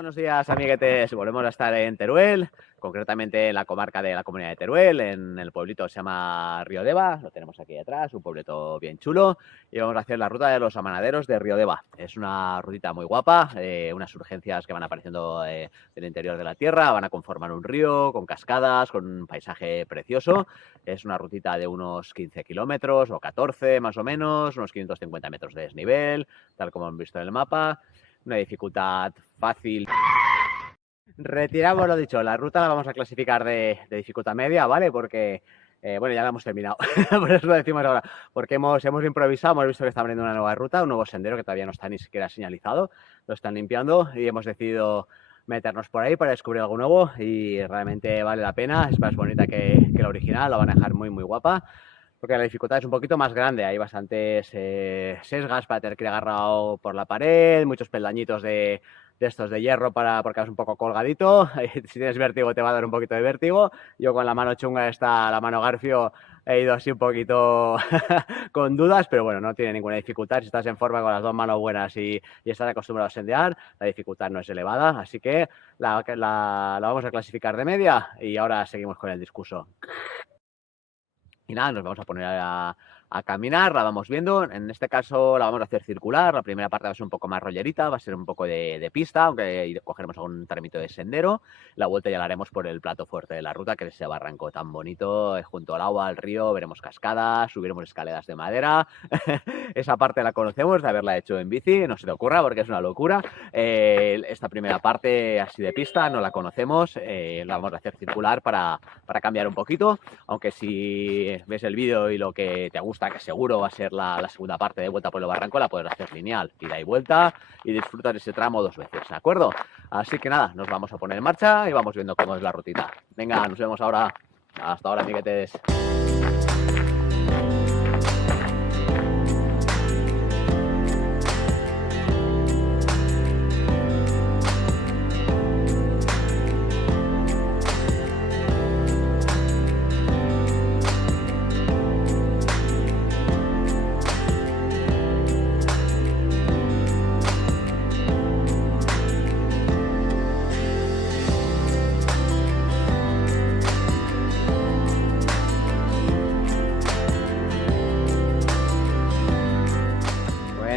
Buenos días, amiguetes. Volvemos a estar en Teruel, concretamente en la comarca de la Comunidad de Teruel, en el pueblito que se llama Riodeva. Lo tenemos aquí detrás, un pueblito bien chulo. Y vamos a hacer la ruta de los amanaderos de Riodeva. Es una rutita muy guapa, unas urgencias que van apareciendo del interior de la tierra, van a conformar un río con cascadas, con un paisaje precioso. Es una rutita de unos 15 kilómetros o 14 más o menos, unos 550 metros de desnivel, tal como hemos visto en el mapa. Una dificultad fácil. Retiramos lo dicho, la ruta la vamos a clasificar de dificultad media, ¿vale? Porque, bueno, ya la hemos terminado, por eso lo decimos ahora, porque hemos improvisado, hemos visto que está abriendo una nueva ruta, un nuevo sendero que todavía no está ni siquiera señalizado, lo están limpiando y hemos decidido meternos por ahí para descubrir algo nuevo y realmente vale la pena, es más bonita que la original, la van a dejar muy guapa. Porque la dificultad es un poquito más grande, hay bastantes sesgas para tener que ir agarrado por la pared, muchos peldañitos de estos de hierro porque es un poco colgadito. Si tienes vértigo te va a dar un poquito de vértigo. Yo con la mano chunga la mano garfio, he ido así un poquito con dudas, pero bueno, no tiene ninguna dificultad. Si estás en forma con las dos manos buenas y estás acostumbrado a sendear, la dificultad no es elevada, así que la vamos a clasificar de media y ahora seguimos con el discurso. Y nada, nos vamos a poner a caminar, la vamos viendo. En este caso la vamos a hacer circular. La primera parte va a ser un poco más rollerita, va a ser un poco de pista, aunque cogeremos algún tramito de sendero. La vuelta ya la haremos por el plato fuerte de la ruta, que es ese barranco tan bonito, junto al agua, al río, veremos cascadas, subiremos escaleras de madera. Esa parte la conocemos de haberla hecho en bici, no se te ocurra porque es una locura. Esta primera parte así de pista no la conocemos, la vamos a hacer circular para cambiar un poquito, aunque si ves el vídeo y lo que te gusta, que seguro va a ser la segunda parte de vuelta por el barranco, la podrás hacer lineal, ida y vuelta y disfrutar ese tramo 2 veces, ¿de acuerdo? Así que nada, nos vamos a poner en marcha y vamos viendo cómo es la rutita. Venga, nos vemos ahora. Hasta ahora, amiguetes.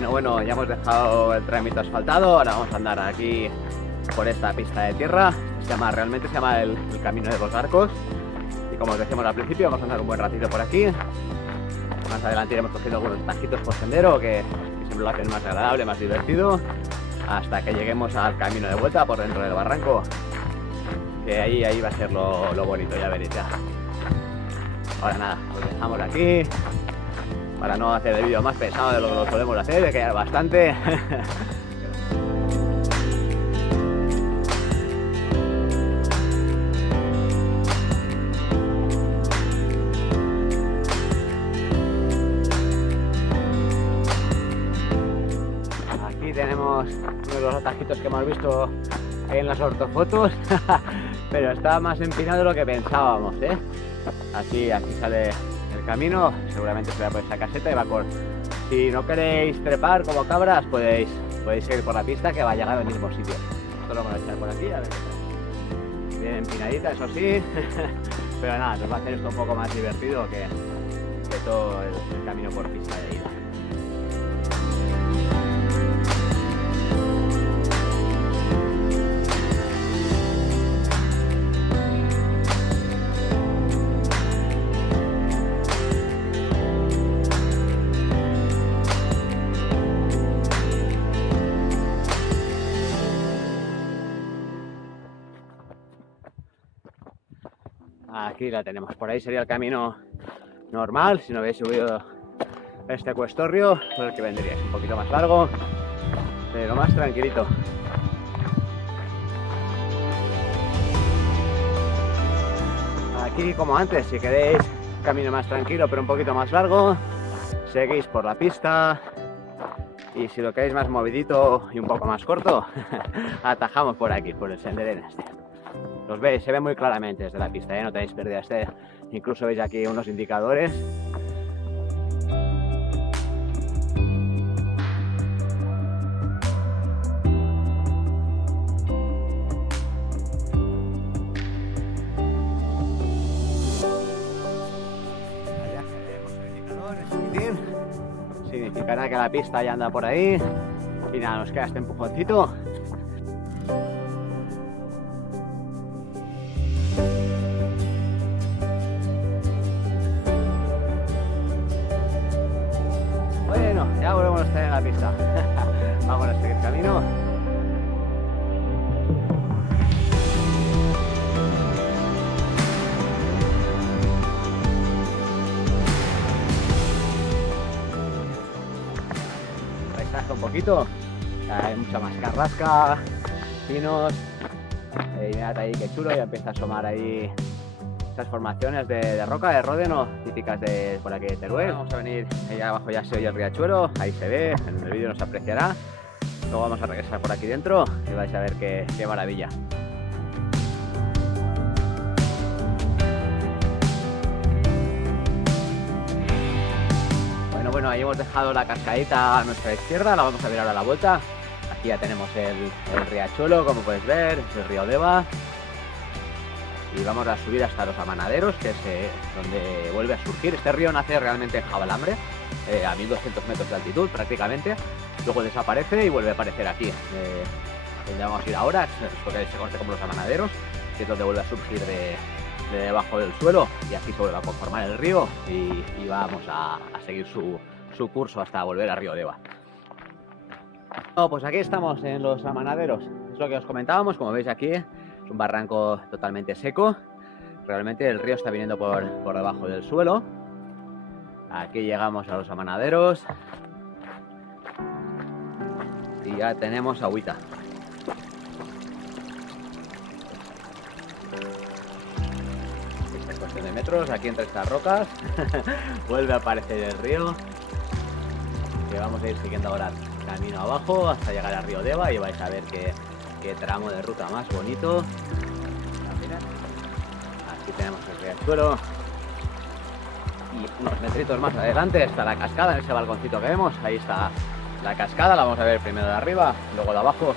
Bueno, ya hemos dejado el trámite asfaltado, ahora vamos a andar aquí por esta pista de tierra. Realmente se llama el Camino de los Barcos y como os decíamos al principio, vamos a andar un buen ratito por aquí. Más adelante iremos cogiendo algunos tajitos por sendero que siempre lo hacen más agradable, más divertido, hasta que lleguemos al camino de vuelta por dentro del barranco, que ahí va a ser lo bonito, ya veréis ya. Ahora nada, os dejamos aquí para no hacer el vídeo más pesado de lo que lo podemos hacer, de que ya bastante. Aquí tenemos uno de los atajitos que hemos visto en las ortofotos, pero está más empinado de lo que pensábamos, ¿eh? Aquí sale el camino, seguramente será por esa caseta y va por... Si no queréis trepar como cabras, podéis seguir por la pista que va a llegar al mismo sitio. Esto lo vamos a echar por aquí, a ver. Bien empinadita, eso sí, pero nada, nos va a hacer esto un poco más divertido que todo el camino por pista de ida. Aquí la tenemos, por ahí sería el camino normal, si no habéis subido este cuestorrio, el que vendría es un poquito más largo, pero más tranquilito. Aquí, como antes, si queréis camino más tranquilo pero un poquito más largo, seguís por la pista, y si lo queréis más movidito y un poco más corto, atajamos por aquí, por el sendero este. Los veis, se ve muy claramente desde la pista, no tenéis pérdida. Incluso veis aquí unos indicadores. significará que la pista ya anda por ahí. Y nada, nos queda este empujoncito. Bueno, ya volvemos a estar en la pista. Vamos a seguir camino. Un poquito, hay mucha más carrasca, pinos, y mirad ahí qué chulo, ya empieza a asomar ahí esas formaciones de roca, de ródeno, típicas de por aquí de Teruel. Vamos a venir, ahí abajo ya se oye el riachuelo, ahí se ve, en el vídeo no se apreciará. Luego vamos a regresar por aquí dentro y vais a ver qué maravilla. Bueno, ahí hemos dejado la cascadita a nuestra izquierda, la vamos a ver ahora a la vuelta. Aquí ya tenemos el riachuelo, como podéis ver, es el río Deva. Y vamos a subir hasta los Amanaderos, que es donde vuelve a surgir. Este río nace realmente en Jabalambre, a 1200 metros de altitud prácticamente. Luego desaparece y vuelve a aparecer aquí. Donde vamos a ir ahora, es lo que se conoce como los Amanaderos, que es donde vuelve a surgir de debajo del suelo, y aquí se vuelve a conformar el río y vamos a seguir su curso hasta volver a Río Deva. Bueno, pues aquí estamos en los Amanaderos, es lo que os comentábamos. Como veis aquí es un barranco totalmente seco, realmente el río está viniendo por debajo del suelo. Aquí llegamos a los Amanaderos y ya tenemos agüita. De metros aquí entre estas rocas vuelve a aparecer el río, que vamos a ir siguiendo ahora camino abajo hasta llegar a Río Deva y vais a ver qué tramo de ruta más bonito. Aquí tenemos el riachuelo y unos metritos más adelante está la cascada, en ese balconcito que vemos, ahí está la cascada, la vamos a ver primero de arriba, luego de abajo.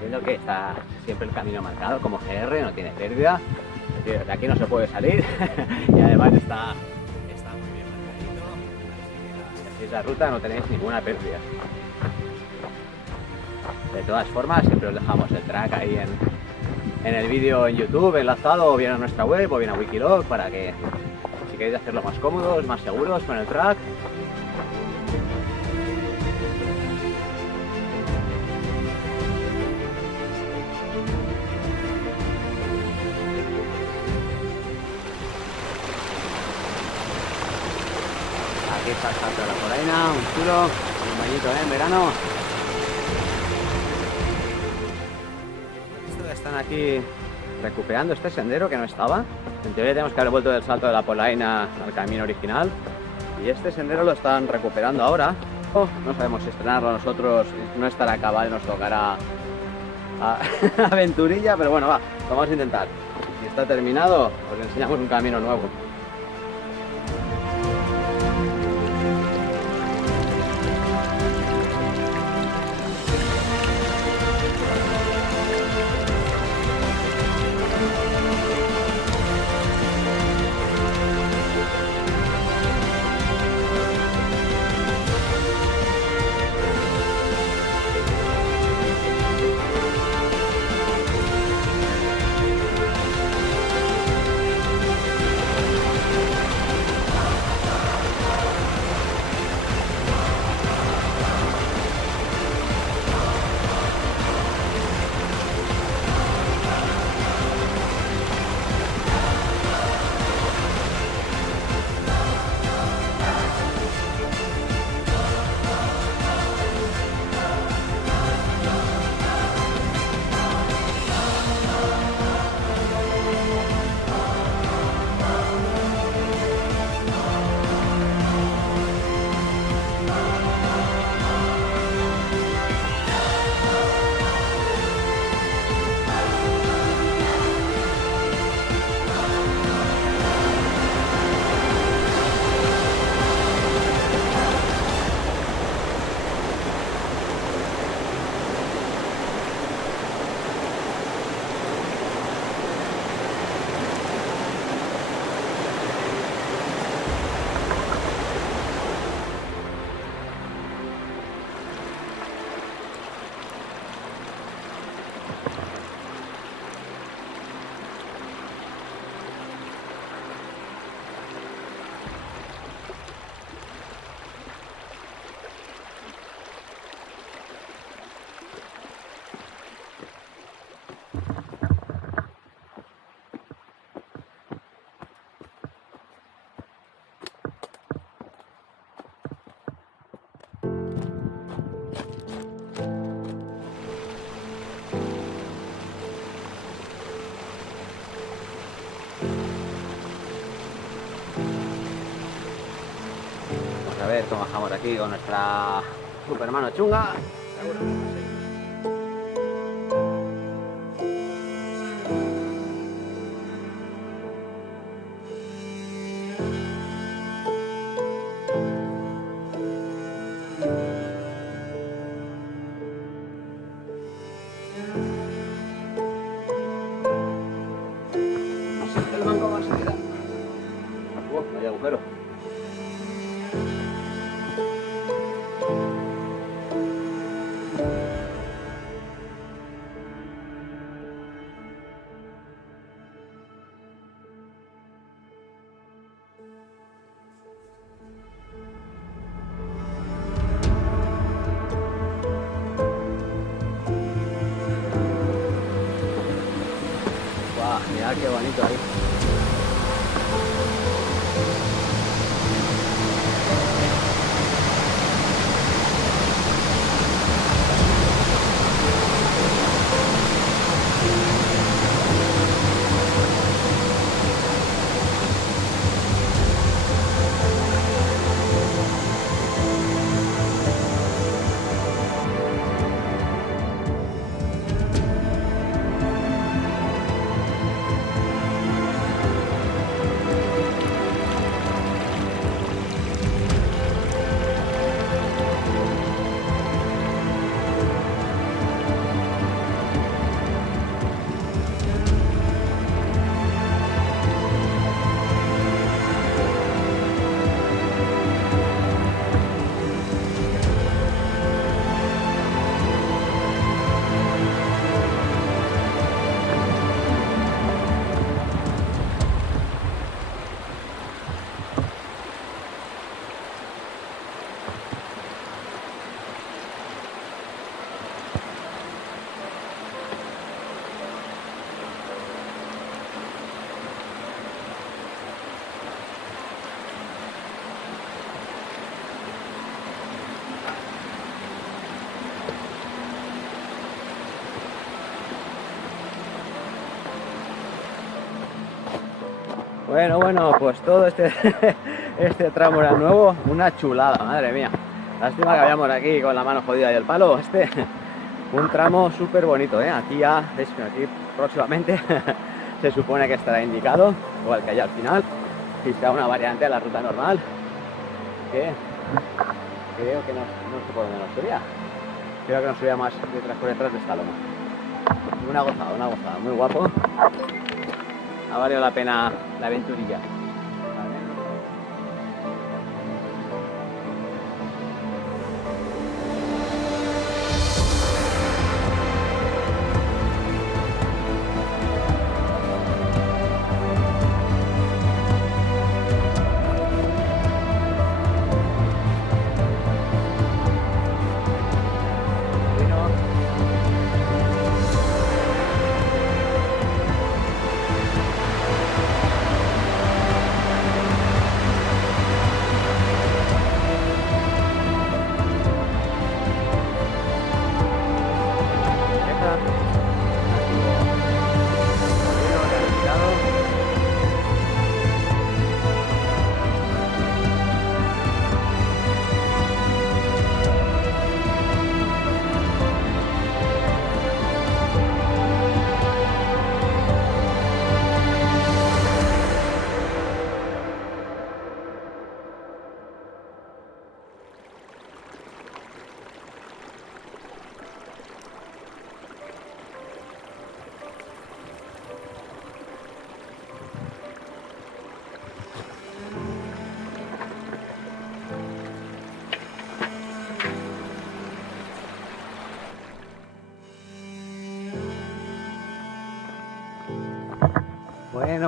viendo que está siempre el camino marcado como GR, no tiene pérdida. Es decir, de aquí no se puede salir y además está muy bien marcadito. Así que si hacéis la ruta no tenéis ninguna pérdida. De todas formas, siempre os dejamos el track ahí en el vídeo en YouTube enlazado, o bien a nuestra web o bien a Wikiloc, para que si queréis hacerlo más cómodos, más seguros con el track. Aquí está el salto de la Polaina, un chulo, un bañito en verano. Están aquí recuperando este sendero que no estaba. En teoría tenemos que haber vuelto del salto de la Polaina al camino original y este sendero lo están recuperando ahora. No sabemos si estrenarlo nosotros, no estará acabado y nos tocará aventurilla, pero bueno, va, vamos a intentar. Si está terminado, os enseñamos un camino nuevo. A ver cómo bajamos aquí con nuestra Supermano chunga. Seguro que va a ser. Así que el banco va a salir. No hay agujero. Mirad qué bonito ahí. Bueno, pues todo este, este tramo era nuevo, una chulada, madre mía. Lástima que habíamos aquí con la mano jodida y el palo. Un tramo súper bonito, ¿eh? Aquí ya, veis que aquí próximamente se supone que estará indicado, igual que allá al final, y será una variante de la ruta normal, que creo que no sé por dónde nos subía. Creo que nos subía más por detrás de esta loma. Una gozada, muy guapo. Ha valido la pena la aventurilla.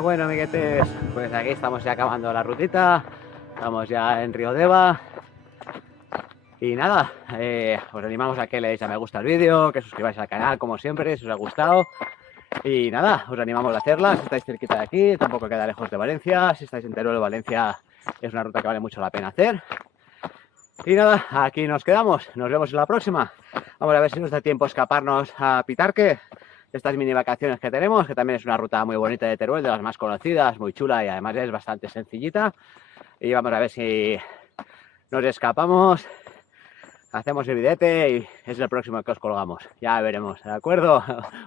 Bueno, amiguetes, pues aquí estamos ya acabando la rutita, estamos ya en Río Deva y nada, os animamos a que le deis a me gusta al vídeo, que suscribáis al canal como siempre si os ha gustado y nada, os animamos a hacerla si estáis cerquita de aquí, tampoco queda lejos de Valencia, si estáis en Teruel o Valencia es una ruta que vale mucho la pena hacer. Y nada, aquí nos quedamos, nos vemos en la próxima. Vamos a ver si nos da tiempo escaparnos a Pitarque, estas mini vacaciones que tenemos, que también es una ruta muy bonita de Teruel, de las más conocidas, muy chula y además es bastante sencillita. Y vamos a ver si nos escapamos, hacemos el videte y es el próximo que os colgamos. Ya veremos, ¿de acuerdo?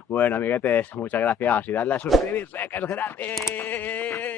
Bueno, amiguetes, muchas gracias y dadle a suscribirse, que es gratis.